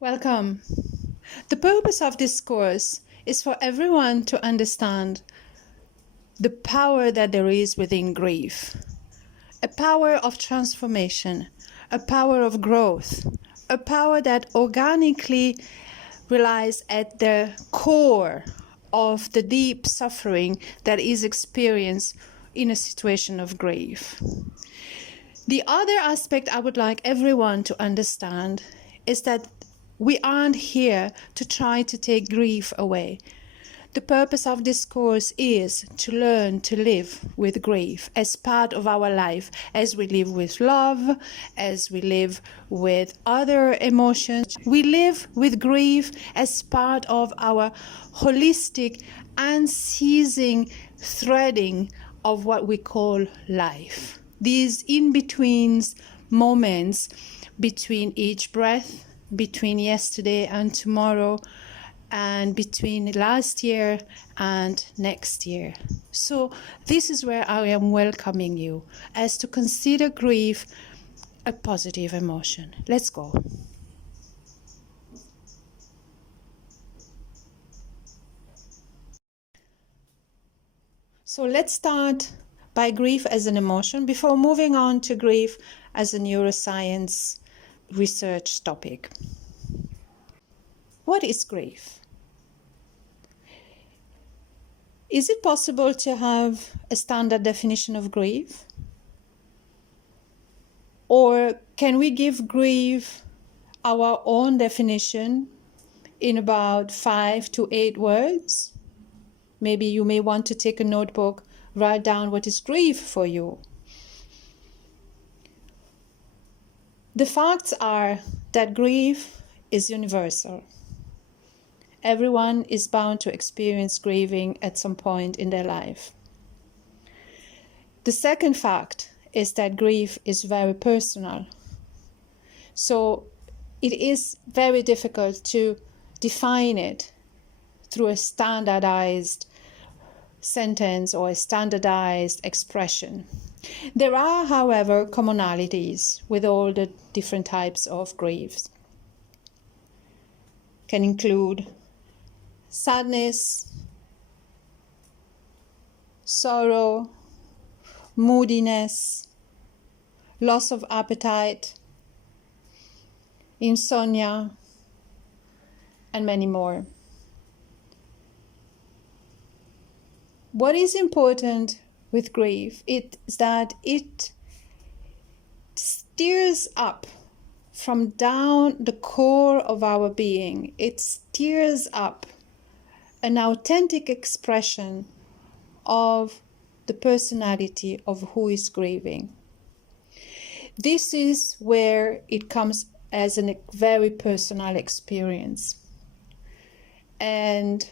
Welcome. The purpose of this course is for everyone to understand the power that there is within grief, a power of transformation, a power of growth, a power that organically relies at the core of the deep suffering that is experienced in a situation of grief. The other aspect I would like everyone to understand is that we aren't here to try to take grief away. The purpose of this course is to learn to live with grief as part of our life, as we live with love, as we live with other emotions. We live with grief as part of our holistic, unceasing threading of what we call life. These in-betweens moments between each breath, between yesterday and tomorrow, and between last year and next year. So this is where I am welcoming you, as to consider grief a positive emotion. Let's go. So let's start by grief as an emotion before moving on to grief as a neuroscience research topic. What is grief? Is it possible to have a standard definition of grief? Or can we give grief our own definition in about 5 to 8 words? Maybe you may want to take a notebook, write down what is grief for you. The facts are that grief is universal. Everyone is bound to experience grieving at some point in their life. The second fact is that grief is very personal. So it is very difficult to define it through a standardized sentence or a standardized expression. There are, however, commonalities with all the different types of griefs. Can include sadness, sorrow, moodiness, loss of appetite, insomnia, and many more. What is important with grief is that it stirs up from down the core of our being. It stirs up an authentic expression of the personality of who is grieving. This is where it comes as a very personal experience. And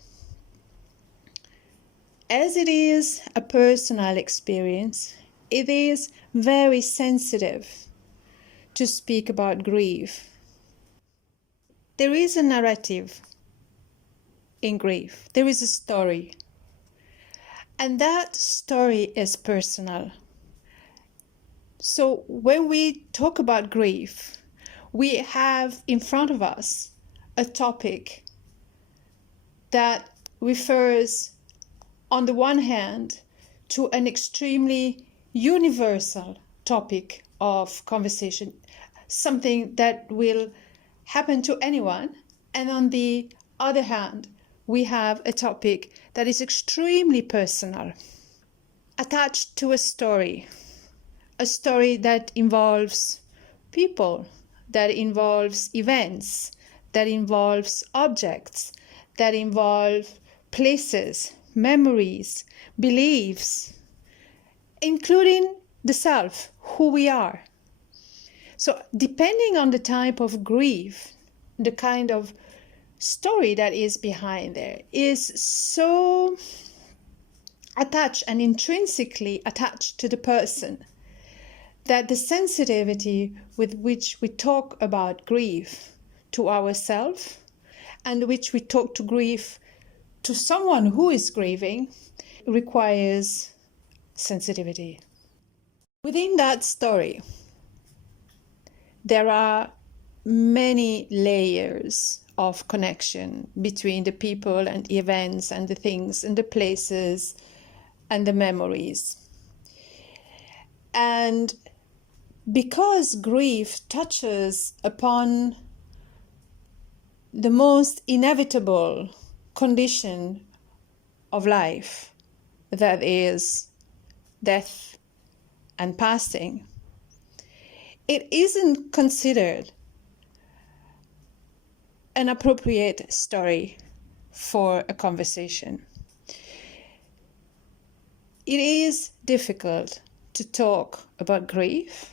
as it is a personal experience, it is very sensitive to speak about grief. There is a narrative in grief. There is a story. And that story is personal. So when we talk about grief, we have in front of us a topic that refers, on the one hand, to an extremely universal topic of conversation, something that will happen to anyone. And on the other hand, we have a topic that is extremely personal, attached to a story that involves people, that involves events, that involves objects, that involve places, memories, beliefs, including the self, who we are. So depending on the type of grief, the kind of story that is behind there is so attached and intrinsically attached to the person that the sensitivity with which we talk about grief to ourselves and which we talk to grief to someone who is grieving requires sensitivity. Within that story, there are many layers of connection between the people and events and the things and the places and the memories. And because grief touches upon the most inevitable condition of life, that is death and passing, it isn't considered an appropriate story for a conversation. It is difficult to talk about grief.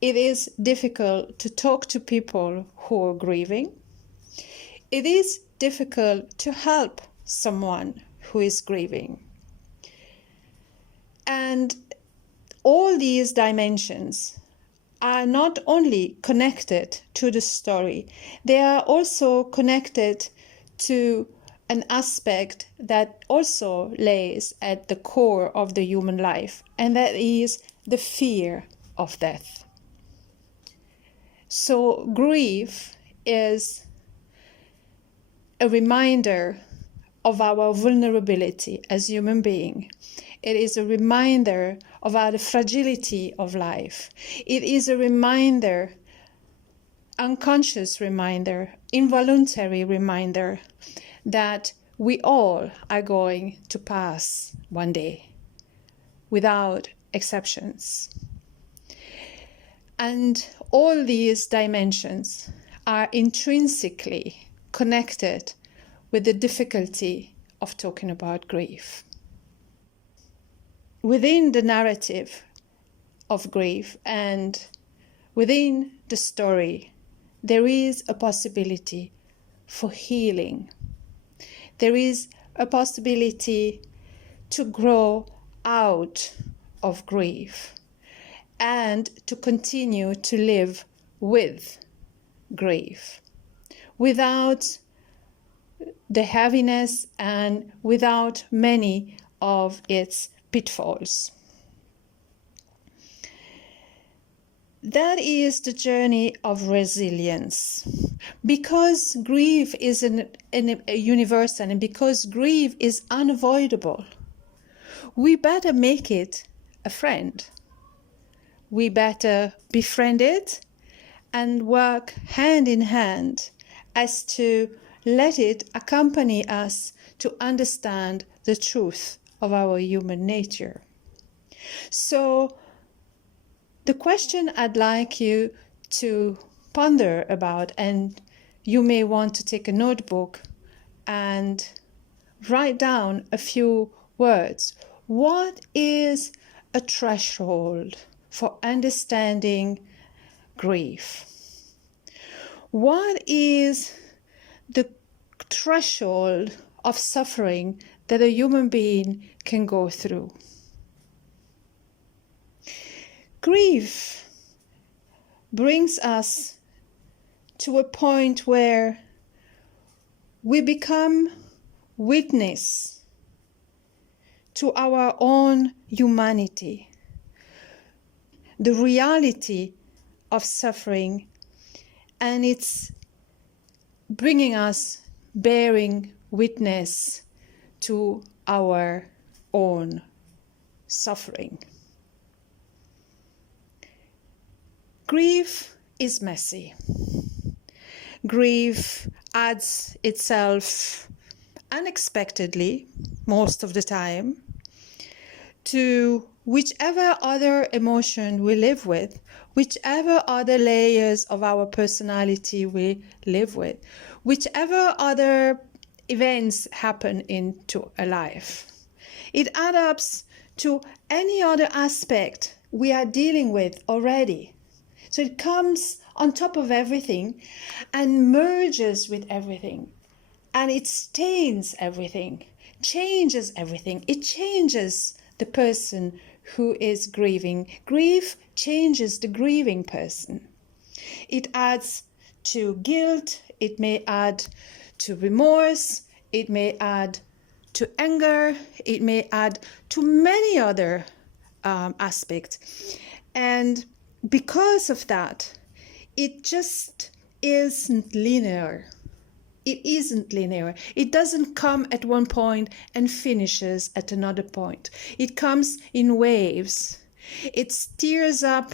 It is difficult to talk to people who are grieving. It is difficult to help someone who is grieving. And all these dimensions are not only connected to the story, they are also connected to an aspect that also lays at the core of the human life, and that is the fear of death. So grief is a reminder of our vulnerability as human beings. It is a reminder of our fragility of life. It is a reminder, unconscious reminder, involuntary reminder that we all are going to pass one day, without exceptions. And all these dimensions are intrinsically connected with the difficulty of talking about grief. Within the narrative of grief and within the story, there is a possibility for healing. There is a possibility to grow out of grief and to continue to live with grief without the heaviness and without many of its pitfalls. That is the journey of resilience. Because grief is a universal and because grief is unavoidable, we better make it a friend. We better befriend it and work hand in hand as to let it accompany us to understand the truth of our human nature. So, the question I'd like you to ponder about, and you may want to take a notebook and write down a few words. What is a threshold for understanding grief? What is the threshold of suffering that a human being can go through? Grief brings us to a point where we become witness to our own humanity, the reality of suffering, and it's bringing us bearing witness to our own suffering. Grief is messy. Grief adds itself unexpectedly, most of the time, to whichever other emotion we live with, whichever other layers of our personality we live with, whichever other events happen into a life. It adds up to any other aspect we are dealing with already. So it comes on top of everything and merges with everything. And it stains everything, changes everything. It changes the person who is grieving. Grief changes the grieving person. It adds to guilt, it may add to remorse, it may add to anger, it may add to many other aspects. And because of that, it just isn't linear. It isn't linear. It doesn't come at one point and finishes at another point. It comes in waves. It steers up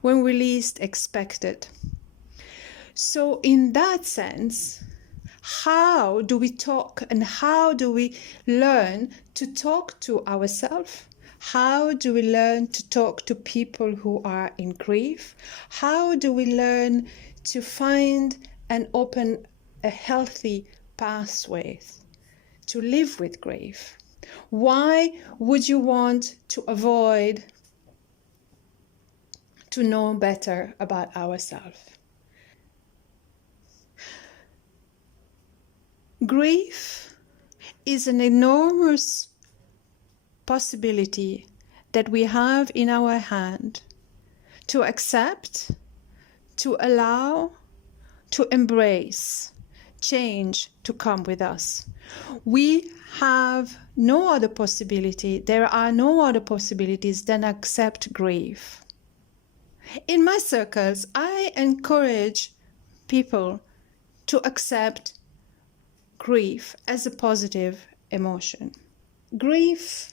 when we least expect it. So in that sense, how do we talk and how do we learn to talk to ourselves? How do we learn to talk to people who are in grief? How do we learn to find and open a healthy pathway to live with grief? Why would you want to avoid to know better about ourselves? Grief is an enormous possibility that we have in our hand to accept, to allow, to embrace change to come with us. We have no other possibility, there are no other possibilities than accept grief. In my circles, I encourage people to accept grief as a positive emotion. Grief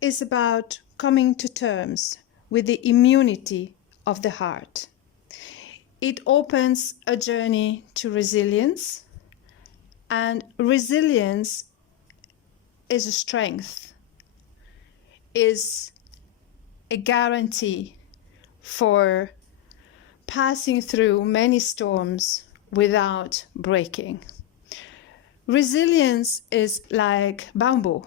is about coming to terms with the immunity of the heart. It opens a journey to resilience, and resilience is a strength, is a guarantee for passing through many storms without breaking. Resilience is like bamboo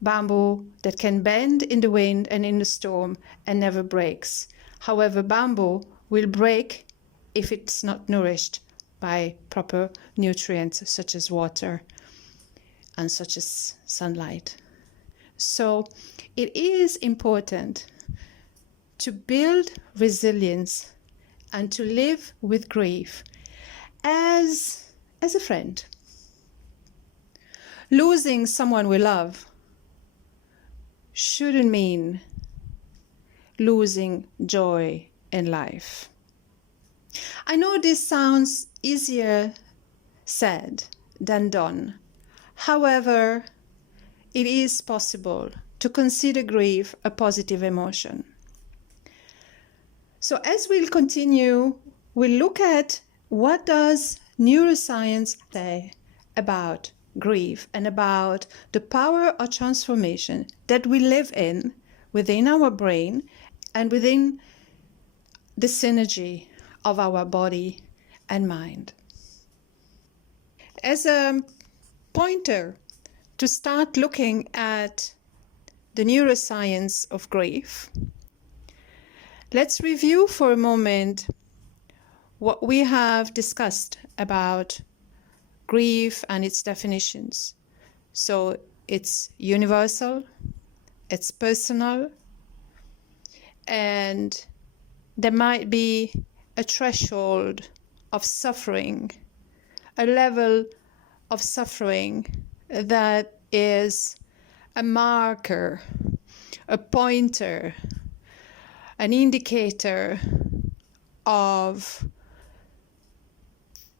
that can bend in the wind and in the storm and never breaks. However, bamboo will break if it's not nourished by proper nutrients such as water and such as sunlight. So it is important to build resilience and to live with grief as a friend. Losing someone we love shouldn't mean losing joy in life. I know this sounds easier said than done. However, it is possible to consider grief a positive emotion. So as we'll continue, we'll look at what does neuroscience say about grief and about the power of transformation that we live in within our brain and within the synergy of our body and mind. As a pointer to start looking at the neuroscience of grief, let's review for a moment what we have discussed about grief and its definitions. So it's universal, it's personal, and there might be a threshold of suffering, a level of suffering that is a marker, a pointer, an indicator of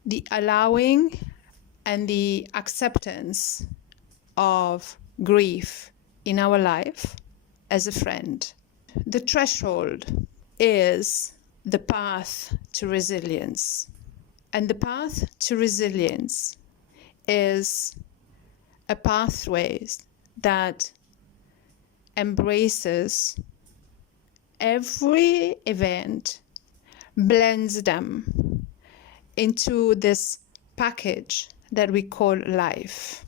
the allowing and the acceptance of grief in our life as a friend. The threshold is the path to resilience. And the path to resilience is a pathway that embraces every event, blends them into this package that we call life.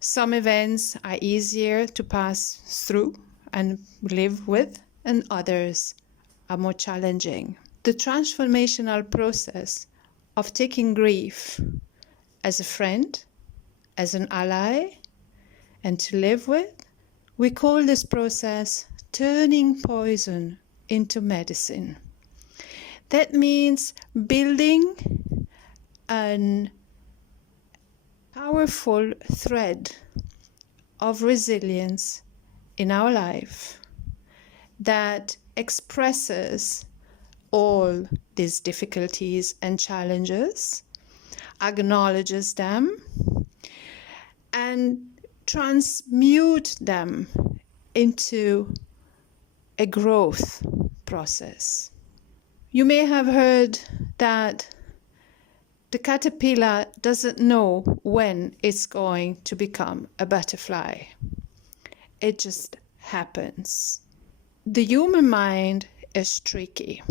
Some events are easier to pass through and live with, and others are more challenging. The transformational process of taking grief as a friend, as an ally, and to live with, we call this process turning poison into medicine. That means building a powerful thread of resilience in our life that expresses all these difficulties and challenges, acknowledges them, and transmute them into a growth process. You may have heard that the caterpillar doesn't know when it's going to become a butterfly. It just happens. The human mind is tricky.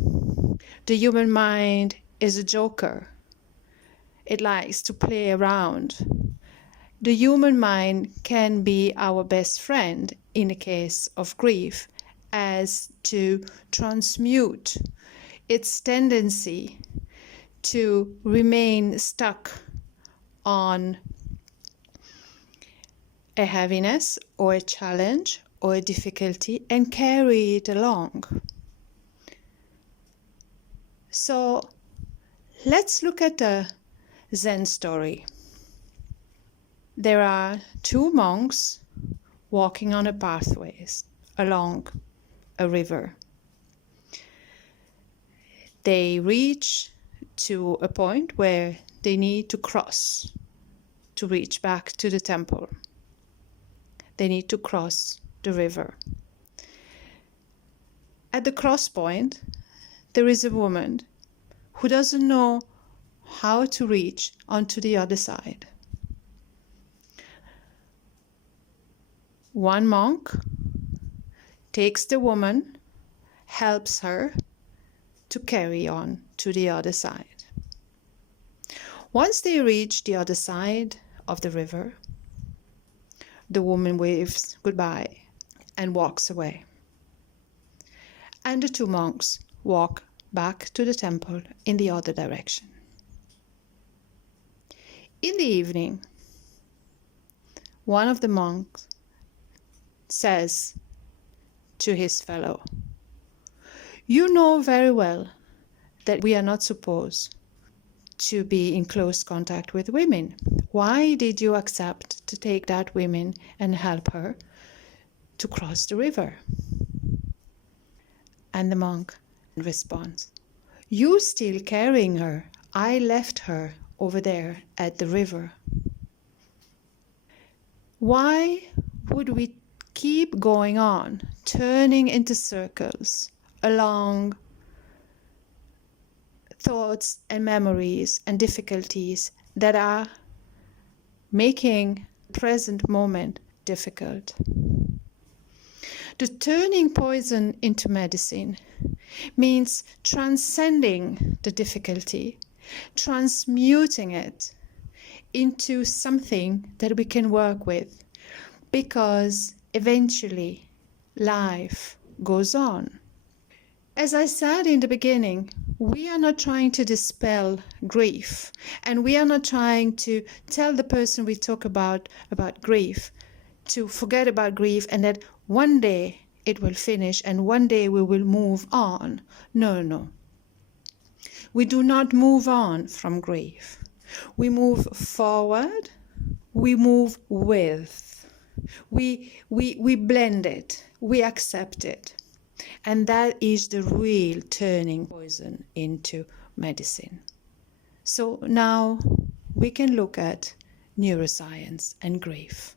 The human mind is a joker. It likes to play around. The human mind can be our best friend in the case of grief, as to transmute its tendency to remain stuck on a heaviness or a challenge or a difficulty and carry it along. So let's look at a Zen story. There are two monks walking on a pathways along a river. They reach to a point where they need to cross to reach back to the temple. They need to cross the river. At the cross point, there is a woman who doesn't know how to reach onto the other side. One monk takes the woman, helps her to carry on to the other side. Once they reach the other side of the river, the woman waves goodbye and walks away. And the two monks walk back to the temple in the other direction. In the evening, one of the monks says to his fellow, "You know very well that we are not supposed to be in close contact with women. Why did you accept to take that woman and help her to cross the river?" And the monk responds, "You still carrying her. I left her over there at the river." Why would we keep going on, turning into circles along thoughts and memories and difficulties that are making the present moment difficult? The turning poison into medicine means transcending the difficulty, transmuting it into something that we can work with, because eventually life goes on. As I said in the beginning, we are not trying to dispel grief, and we are not trying to tell the person we talk about grief to forget about grief and that one day it will finish and one day we will move on. No. We do not move on from grief. We move forward. We move with. We blend it. We accept it. And that is the real turning poison into medicine. So now we can look at neuroscience and grief.